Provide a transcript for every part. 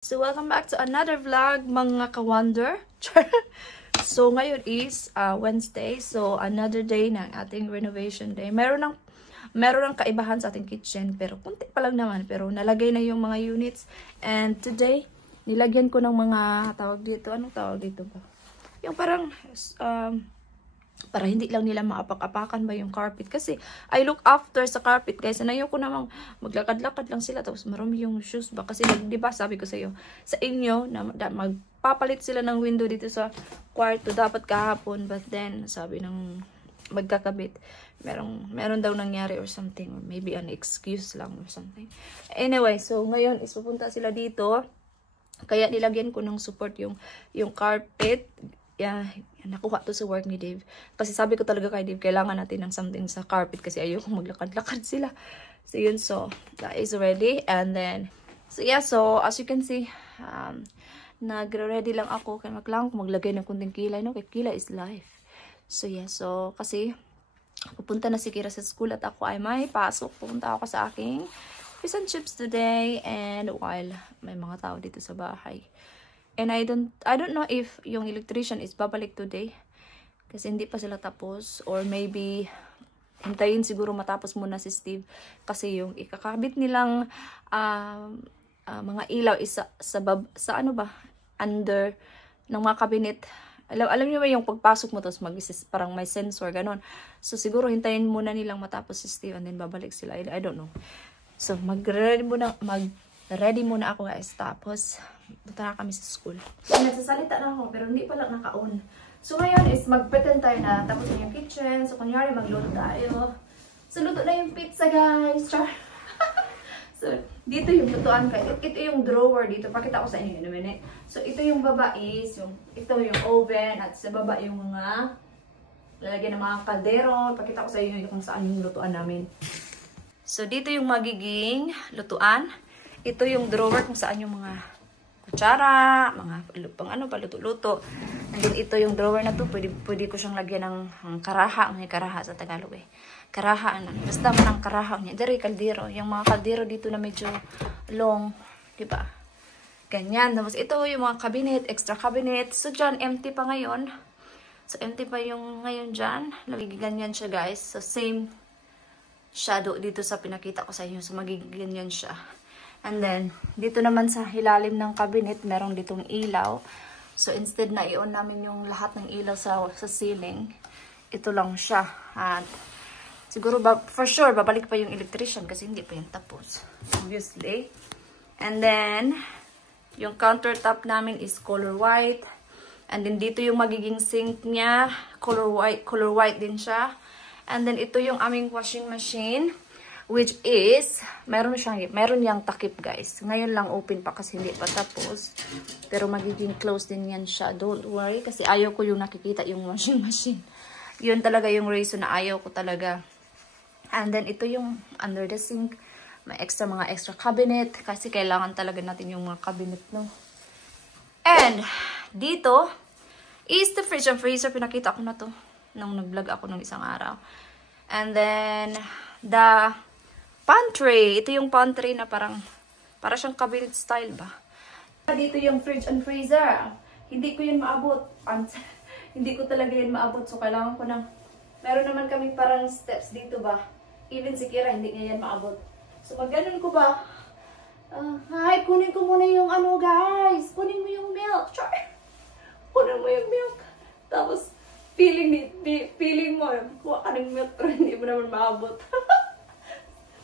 So, welcome back to another vlog, mga ka-wonder. So, ngayon is Wednesday. So, another day ng ating renovation day. Meron ng kaibahan sa ating kitchen. Pero, kunti pa lang naman. Pero, nalagay na yung mga units. And today, nilagyan ko ng mga tawag dito. Anong tawag dito ba? Yung parang, para hindi lang nila maapak-apakan ba yung carpet. Kasi, I look after sa carpet, guys. Anayo ko namang maglakad-lakad lang sila. Tapos, marami yung shoes ba? Kasi, di ba, sabi ko sa inyo, na magpapalit sila ng window dito sa kwarto. Dapat kahapon. But then, sabi ng magkakabit, meron daw nangyari or something. Or maybe an excuse lang or something. Anyway, so, ngayon, is pupunta sila dito. Kaya, nilagyan ko ng support yung carpet. Yeah, nakuha to sa work ni Dave. Kasi sabi ko talaga kay Dave, kailangan natin ng something sa carpet kasi ayoko maglakad-lakad sila. So yun, so that is ready. And then, so yeah, so as you can see, nagre-ready lang ako. Kaya kailangan ko maglagay ng kunting kilay, no? Kaya kilay is life. So yeah, so kasi pupunta na si Kira sa school at ako ay may pasok. Pupunta ako sa aking fish and chips today. And while may mga tao dito sa bahay. And I don't know if yung electrician is babalik today. Kasi hindi pa sila tapos. Or maybe, hintayin siguro matapos muna si Steve. Kasi yung ikakabit nilang mga ilaw is sa ano ba? Under ng mga cabinet. Alam niyo ba yung pagpasok mo tapos parang may sensor, ganon. So siguro hintayin muna nilang matapos si Steve and then babalik sila. I don't know. So mag-ready muna ako, guys. Tapos punta na kami sa school. So, nagsasalita na ako pero hindi pa lang naka-on. So ngayon is mag-pretend tayo na tapos na yung kitchen. So kunyari magluto tayo. So luto na yung pizza, guys. Char. So dito yung lutuan kayo. Ito yung drawer dito. Pakita ko sa inyo in a minute. So ito yung baba is ito yung oven at sa baba yung mga lalagyan ng mga kaldero. Pakita ko sa inyo kung saan yung lutuan namin. So dito yung magiging lutuan. Ito yung drawer kung saan yung mga kutsara, mga pang ano, paluto-luto. And then ito yung drawer na to, pwede ko siyang lagyan ng karaha. May karaha sa Tagalog eh. Karaha, basta mo ng karaha niya. Dari kaldero. Yung mga kaldero dito na medyo long, diba? Ganyan. Tapos ito yung mga cabinet, extra cabinet. So dyan, empty pa ngayon. So empty pa yung ngayon dyan. Ganyan siya, guys. So same shadow dito sa pinakita ko sa inyo. So magiging ganyan siya. And then, dito naman sa hilalim ng cabinet, merong ditong ilaw. So, instead na i-on namin yung lahat ng ilaw sa ceiling, ito lang siya. At siguro, for sure, babalik pa yung electrician kasi hindi pa yung tapos. Obviously. And then, yung countertop namin is color white. And then, dito yung magiging sink niya, color white din siya. And then, ito yung aming washing machine. Which is, meron yang takip, guys. Ngayon lang open pa kasi hindi pa tapos. Pero magiging close din yan siya. Don't worry kasi ayaw ko yung nakikita yung washing machine. Yun talaga yung reason na ayaw ko talaga. And then ito yung under the sink. May mga extra cabinet. Kasi kailangan talaga natin yung mga cabinet, no? And dito is the fridge and freezer. Pinakita ko na to nung nag-vlog ako nung isang araw. And then the pantry. Ito yung pantry na para siyang cabinet style ba. Dito yung fridge and freezer. Hindi ko yun maabot. Hindi ko talaga yun maabot. So, kailangan ko ng... Meron naman kaming parang steps dito ba. Even si Kira, hindi niya yan maabot. So, magganon ko ba? Hi, kunin ko muna yung ano, guys. Kunin mo yung milk. Sure. Kunin mo yung milk. Tapos, feeling mo, kuha ka ng milk pero hindi mo naman maabot.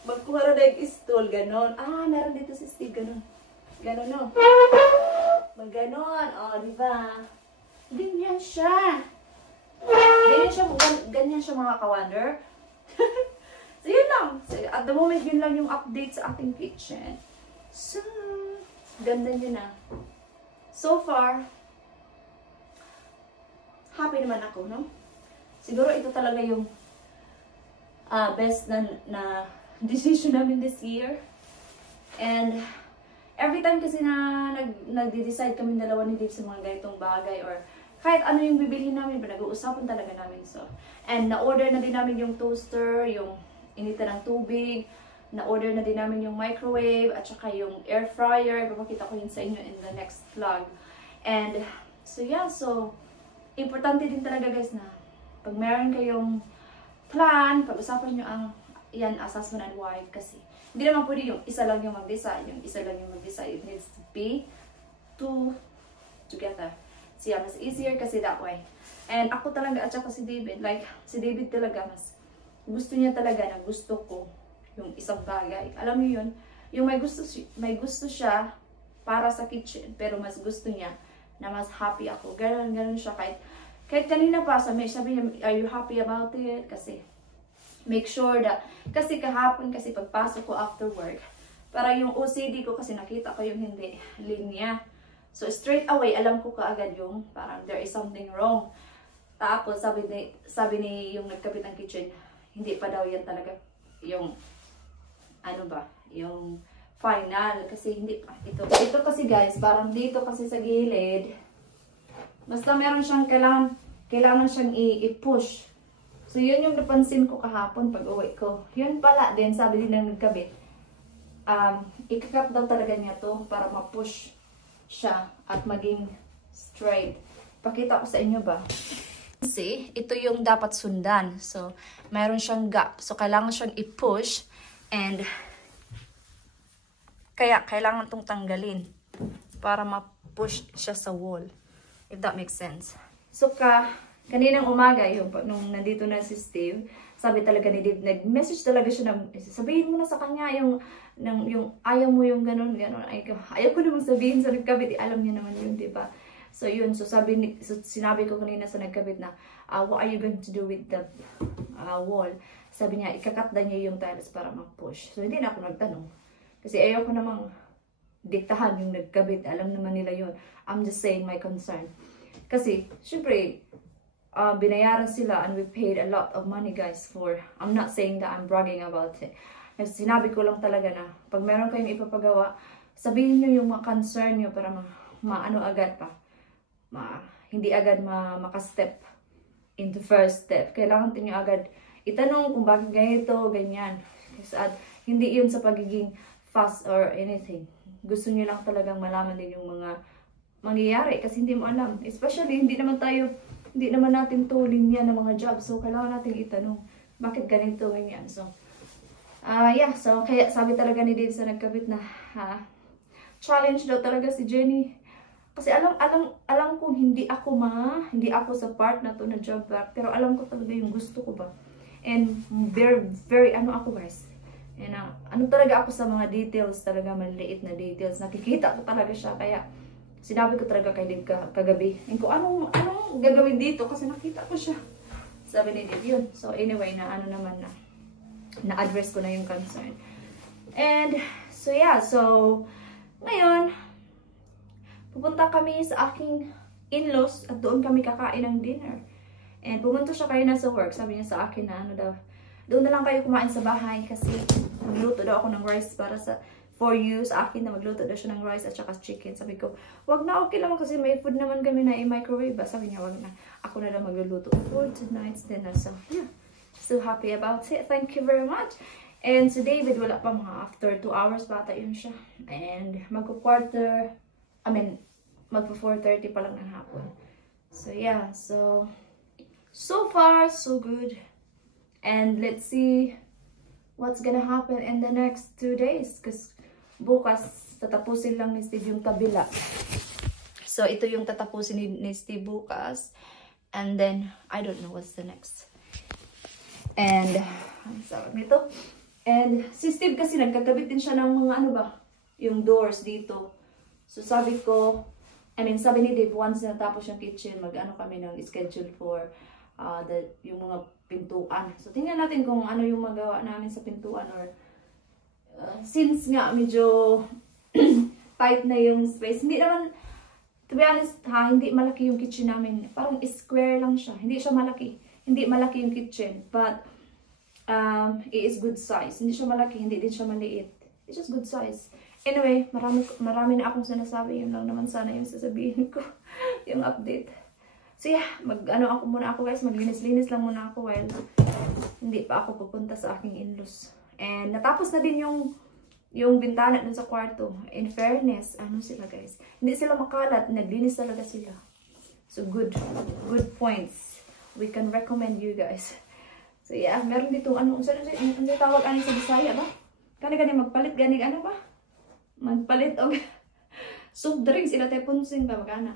Magkuha na yung stool, ganon. Meron dito si Steve, ganon. Ganon, no? Maganon, diba? Ganyan siya. Ganyan siya mga ka-wonder. So, yun lang. So, at the moment, yun lang yung update sa ating kitchen. So, ganda nyo na. So far, happy naman ako, no? Siguro ito talaga yung best na decision namin this year. And every time kasi na nagde-decide kami dalawa ni Dave sa mga ganitong bagay or kahit ano yung bibilhin namin, nag-uusapan talaga namin. So, and na-order na din namin yung toaster, yung initan ng tubig, Na-order na din namin yung microwave at saka yung air fryer. Ipapakita ko yun sa inyo in the next vlog. And, so yeah, so, importante din talaga guys na pag meron kayong plan, pag-usapan nyo ang yan as husband and wife kasi hindi naman pwede yung isa lang yung mag-decide. Yung isa lang yung mag-decide. It needs to be two together. So yeah, mas easier kasi that way. And ako talaga at saka si David, like, si David talaga mas gusto niya talaga na gusto ko yung isang bagay. Alam niyo yun? Yung may gusto siya para sa kitchen, pero mas gusto niya na mas happy ako. Ganun siya. Kahit kanina pa, sabi niya, are you happy about it? Kasi, make sure that, kasi kahapon, kasi pagpasok ko after work, para yung OCD ko, kasi nakita ko yung hindi linya. So, straight away, alam ko kaagad yung, parang there is something wrong. Tapos, sabi ni yung nagkabit ng kitchen, hindi pa daw yan talaga yung ano ba, yung final, kasi hindi pa, ito kasi guys, parang dito kasi sa gilid, basta meron siyang, kailangan siyang i-push. So, yun yung napansin ko kahapon pag uwi ko. Yun pala din, sabi din ng nagkabit, ikakap daw talaga niya to para ma-push siya at maging straight. Pakita ko sa inyo ba? See, ito yung dapat sundan. So, mayroon siyang gap. So, kailangan siyang i-push. And, kaya kailangan itong tanggalin para ma-push siya sa wall. If that makes sense. So, kaninang umaga, nung nandito na si Steve, sabi talaga ni Dave, nag-message talaga siya na, sabihin mo na sa kanya yung ayaw mo yung ganun. Ayaw ko namang sabihin sa nagkabit, alam niya naman yun, diba? So, yun. So, sinabi ko kanina sa nagkabit na, what are you going to do with the wall? Sabi niya, ikakat na niya yung tiles para mag-push. So, hindi na ako nagtanong. Kasi ayaw ko namang diktahan yung nagkabit. Alam naman nila yun. I'm just saying my concern. Kasi, syempre, binayaran sila and we paid a lot of money, guys, for, I'm not saying that I'm bragging about it. Sinabi ko lang talaga na, pag meron kayong ipapagawa, sabihin nyo yung mga concern nyo para maano agad pa. Hindi agad makastep into first step. Kailangan nyo agad itanong kung bakit ganito, ganyan. At hindi yun sa pagiging fast or anything. Gusto nyo lang talagang malaman din yung mga mangyayari kasi hindi mo alam. Especially, hindi naman natin to linya ng mga job. So, kailangan natin itanong, bakit ganito, ganyan. So, yeah. So, kaya sabi talaga ni Dave sa nagkabit na, challenge daw talaga si Jenny. Kasi alam ko hindi ako sa part na to na job back. Pero alam ko talaga yung gusto ko ba. And very, ako guys. And, talaga ako sa mga details, talaga maliit na details. Nakikita ko talaga siya. Kaya, sinabi ko talaga kay Dave kagabi. And ko, anong gagawin dito? Kasi nakita ko siya. Sabi ni Dave yun. So, anyway, na-address ko na yung concern. And, so yeah. So, ngayon, pupunta kami sa aking in-laws at doon kami kakain ng dinner. And pumunta siya kayo na sa work. Sabi niya sa akin na doon na lang kayo kumain sa bahay kasi magluto daw ako ng rice para for you sa akin na magluto daw siya ng rice at saka chicken. Sabi ko, wag na, okay lang kasi may food naman kami na i-microwave. Sabi niya, wag na. Ako na lang magluluto for tonight's dinner. So, yeah. So happy about it. Thank you very much. And si David, wala pa mga after 2 hours bata yun siya. And magpo-4:30 pa lang ng hapon. So, yeah. So far, so good. And let's see what's gonna happen in the next 2 days. Because bukas, tatapusin lang ni Steve yung kabila. So, ito yung tatapusin ni Steve bukas. And then, I don't know what's the next. And, ang sarap nito. And, si Steve kasi nagkakabit din siya ng mga yung doors dito. So, sabi ni Dave, once natapos yung kitchen, kami ng schedule for yung mga pintuan. So, tingnan natin kung ano yung magawa namin sa pintuan or since nga medyo tight na yung space. Hindi naman, to be honest, hindi malaki yung kitchen namin. Parang square lang siya. Hindi siya malaki. Hindi malaki yung kitchen. But, it is good size. Hindi siya malaki, hindi din siya maliit. It's just good size. Anyway, marami na akong sinasabi. Yun lang naman sana yung sasabihin ko. Yung update. So yeah, ako guys, maglinis-linis lang muna ako while hindi pa ako pupunta sa aking in-laws. And natapos na din yung bintana dun sa kwarto. In fairness, ano sila guys? Hindi sila makalat, naglinis talaga sila. So good points. We can recommend you guys. So yeah, meron dito ano tawag ani sa Bisaya ba? Kani magpalit gani ano ba? Magpalit og soft drinks sila tay punsing ba magana.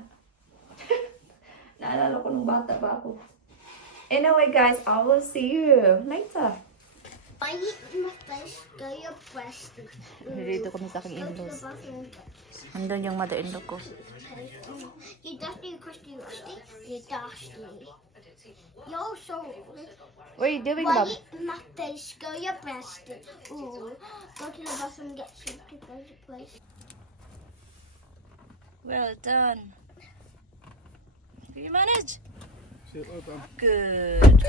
Naalala ko nung bata pa ako. Anyway guys, I will see you later. I eat my face, go your breast. Dito kami sa aking in-laws. Andun yung mother-in-law ko. You dusty, crusty, rusty. You dusty. You're so. What are you doing, I Bob? eat my face, go your breast. Ooh, go to the bathroom, get some to go to place. Well done. Did you manage? Shit, open. Good.